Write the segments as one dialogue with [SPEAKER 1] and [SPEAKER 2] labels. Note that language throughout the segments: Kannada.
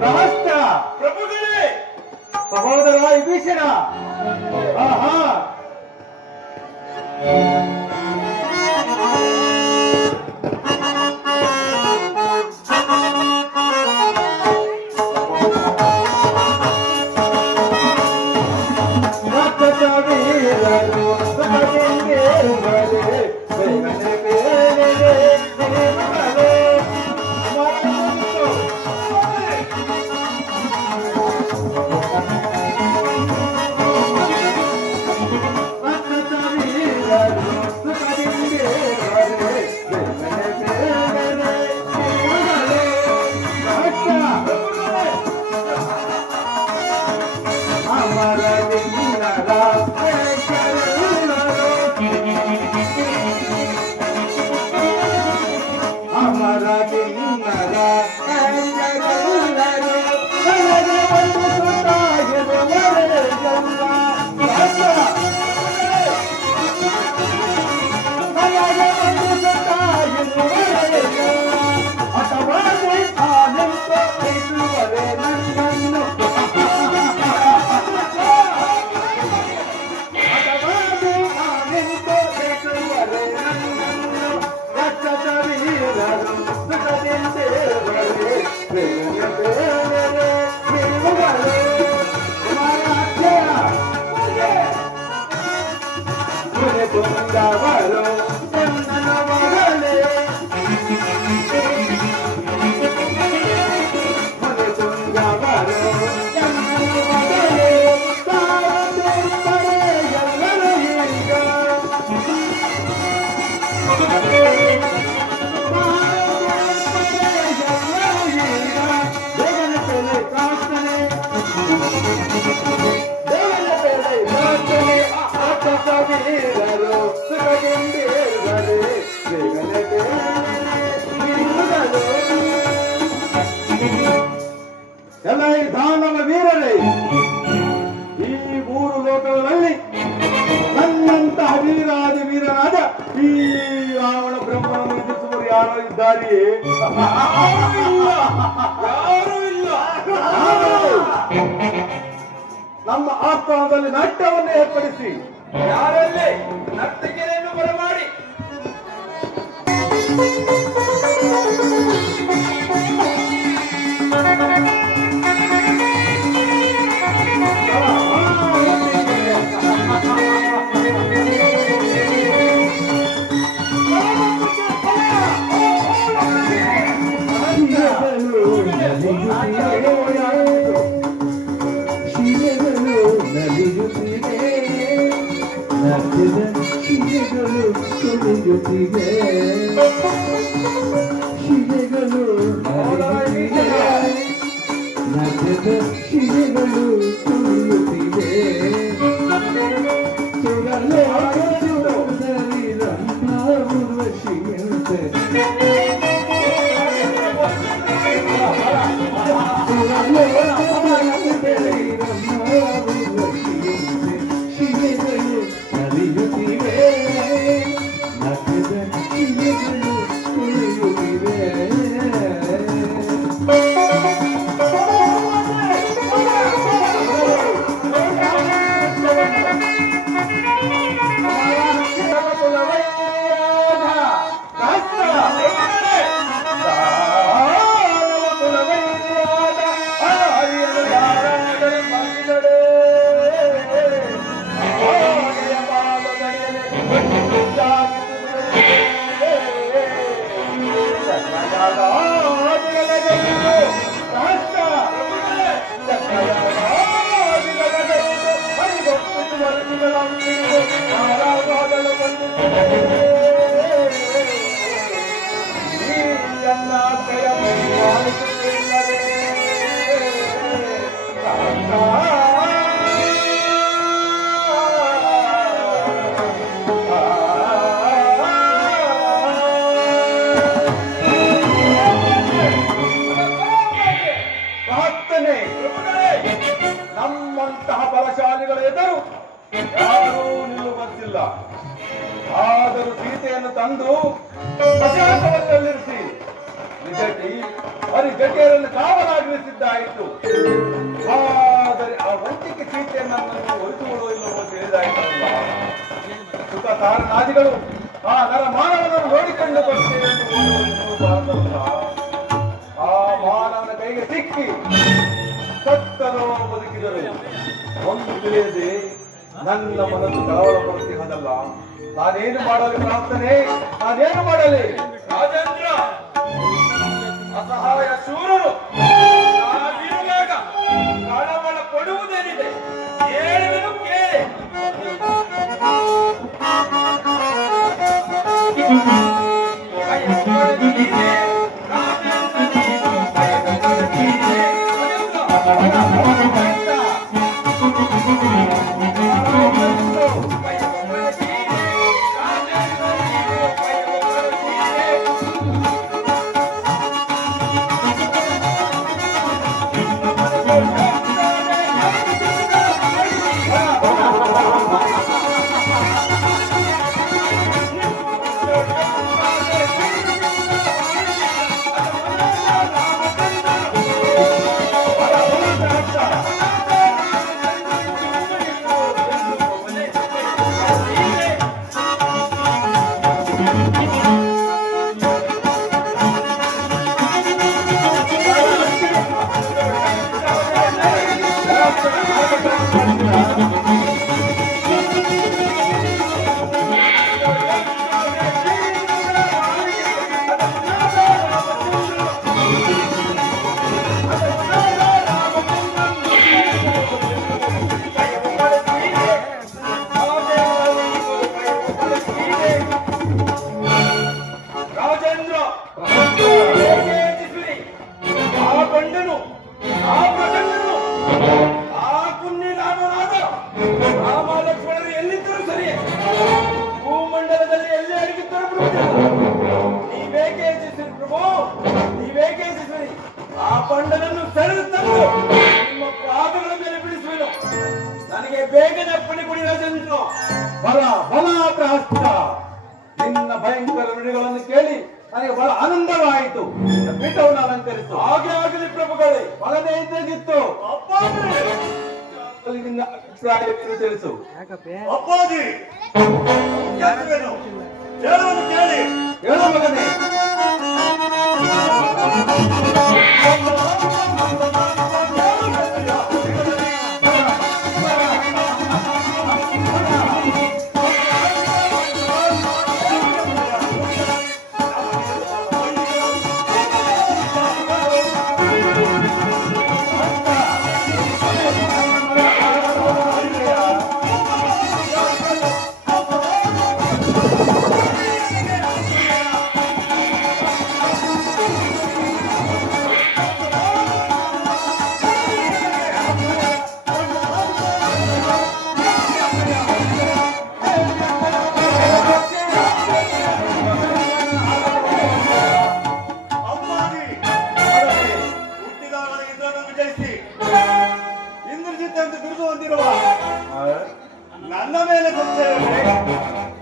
[SPEAKER 1] ಸಹಸ್ತ
[SPEAKER 2] ಪ್ರಭುಗಳೇ
[SPEAKER 1] ಸಹೋದರ ವಿಭೀಷಣ ಆಹಾ ನಮ್ಮ ಆತ್ಮದಲ್ಲಿ ನಾಟ್ಯವನ್ನು ಏರ್ಪಡಿಸಿ
[SPEAKER 2] ಯಾರಲ್ಲಿ ನರ್ತಕಿಯನ್ನು ಬರಮಾಡಿ?
[SPEAKER 1] ಮಾಡಿ Neden şimdi görüp sonu götüyle ಚೀಟಿಯನ್ನು ನನ್ನನ್ನು ಒಲಿಸುವುದೋ ಇಲ್ಲವೋ ತಿಳಿದಾಯ್ತಲ್ಲ ಸುಖ ತಾರನಾದಿಗಳು. ಆ ನರ ಮಾನವನನ್ನು ನೋಡಿಕೊಂಡು ಬರ್ತೇವೆ ಆ ಮಾನವನ ಕೈಗೆ ಸಿಕ್ಕಿ ಸತ್ತರೋ ಬದುಕಿದರು. ಒಂದು ತಿಳಿಯದೆ ನನ್ನ ಮನಸ್ಸು ಕಳವಳ ಪಡುತ್ತಿದ್ದಲ್ಲ ನಾನೇನು ಮಾಡಲಿ ಪ್ರಾರ್ಥನೆ? ನಾನೇನು ಮಾಡಲಿ?
[SPEAKER 3] ರಾಜೇಂದ್ರ! ಅಸಹಾಯ ಶೂರರು! Vai, vai, vai. ಆ ಪಂಡನನ್ನು ಸೆಳೆದು ತಂದು ನಿಮ್ಮ ಪಾದಗಳ ಮೇಲೆ ಬಿಡಿಸುವೆನು. ನನಗೆ ಬೇಗನೆ ಅಪ್ಪಣೆ ಕುಡಿ ರಾಜೇಂದ್ರ.
[SPEAKER 1] ಬಲ ಬಲ ಪ್ರಹಸ್ತ ನಿನ್ನ ಭಯಂಕರ ನುಡಿಗಳನ್ನು ಕೇಳಿ ನನಗೆ ಬಹಳ ಆನಂದವಾಯಿತು. ಪೀಠವನ್ನು ಅಲಂಕರಿಸು.
[SPEAKER 3] ಹಾಗೆ ಆಗಲಿ ಪ್ರಭುಗಳೇ.
[SPEAKER 1] ಬಲನೇ ಇದ್ದಾಗಿತ್ತು ನಿನ್ನ ಅಭಿಪ್ರಾಯವನ್ನು ತಿಳಿಸು.
[SPEAKER 3] ಅಪ್ಪಾಜಿ. ಹೇಳುವುದು ಕೇಳಿ.
[SPEAKER 1] ಹೇಳು ಮಗನೇ.
[SPEAKER 3] ಅಪ್ಪಾಜಿ ನನ್ನ ಮೇಲೆ ಸಂಶಯವೇ ಹೇಳುವುದು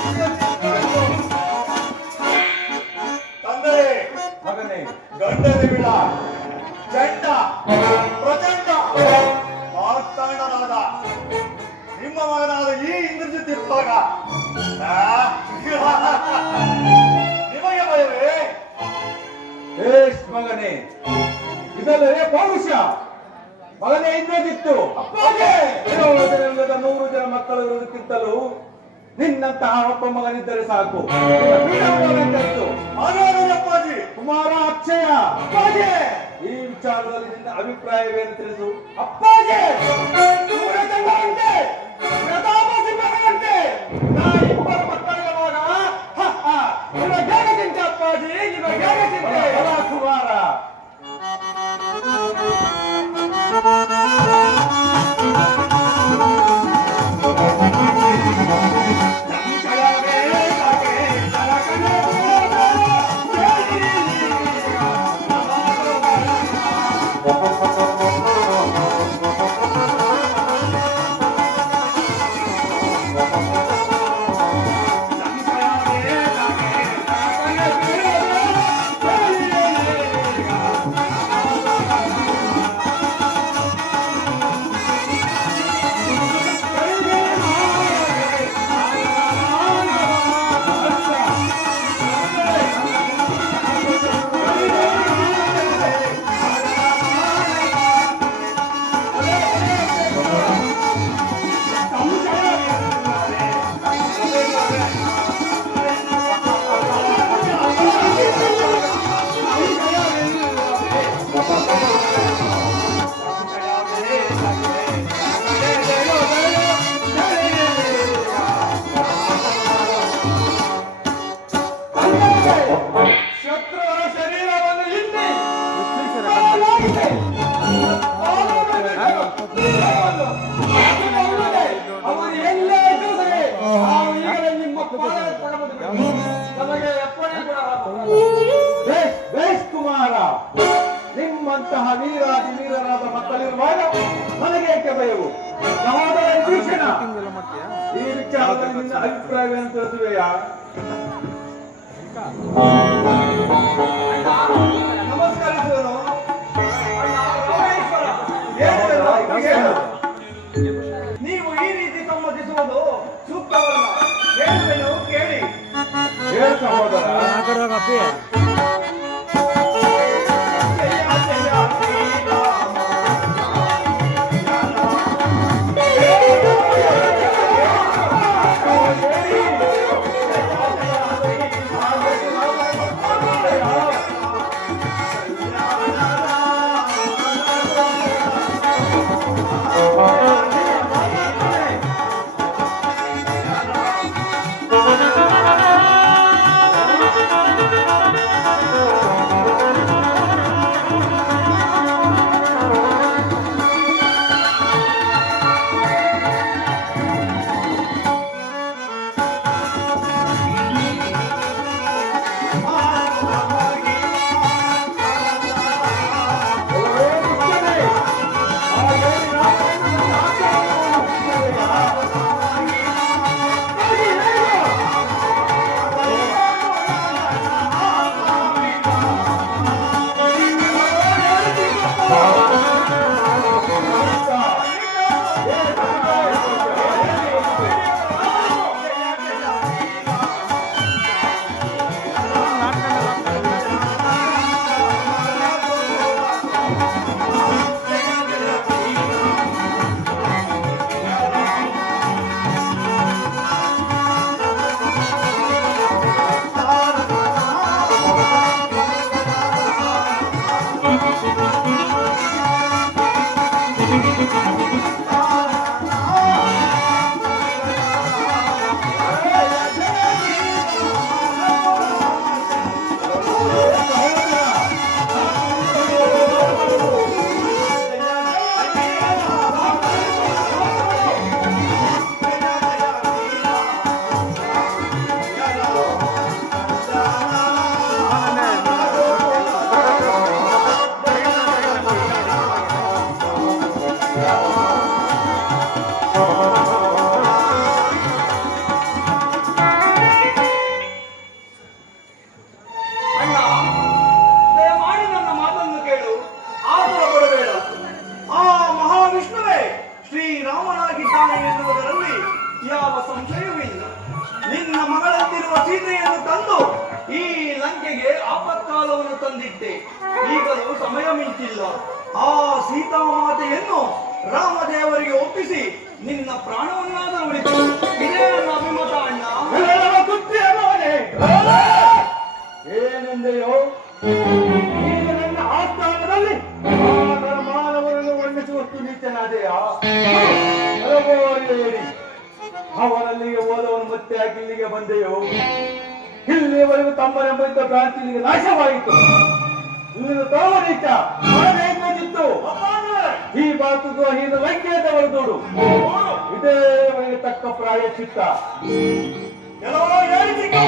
[SPEAKER 1] Thank you. ಆಗದಿದ್ದರೆ ಸಾಕು.
[SPEAKER 3] ಅಪ್ಪಾಜಿ
[SPEAKER 1] ಕುಮಾರ ಅಕ್ಷಯ.
[SPEAKER 3] ಅಪ್ಪಾಜಿ!
[SPEAKER 1] ಈ ವಿಚಾರದಲ್ಲಿ ನಿನ್ನ ಅಭಿಪ್ರಾಯವೇನು ತಿಳಿಸು?
[SPEAKER 3] ಅಪ್ಪಾಜಿ! ನೀವು
[SPEAKER 1] ಈ
[SPEAKER 3] ರೀತಿ ಸಮ್ಮತಿಸುವುದು ಸೂಕ್ತವಲ್ಲ ಕೇಳಿ
[SPEAKER 1] ಸಹೋದರ
[SPEAKER 3] Oh!
[SPEAKER 1] ಏನೆಂದೆಯೋ ಈಗ ನನ್ನ ಆಸ್ಥಾನದಲ್ಲಿ ಮಾನವರನ್ನು ವರ್ಣಿಸುವಷ್ಟು ನೀಚನಾದೆಯಾ? ಅವನಲ್ಲಿಗೆ ಹೋದವನು ಮತ್ತೆ ಇಲ್ಲಿಗೆ ಬಂದೆಯೋ? ಇಲ್ಲಿಯವರೆಗೂ ತಮ್ಮನೆಂಬಂತ ಭ್ರಾಂತಿ ಇಲ್ಲಿಗೆ ನಾಶವಾಯಿತು. ಇಲ್ಲಿನ ತೋವ ನೀಚ ಮಾಡಬೇಕಿತ್ತು ಈ ಬಾತು ಹೀನ ಲಂಕೆ ಅಂತ ಬರೆದೋಡು ಇದೇ ತಕ್ಕ ಪ್ರಾಯ ಚಿತ್ತ
[SPEAKER 3] ಕೆಲವು ಹೇಳಿಕೆ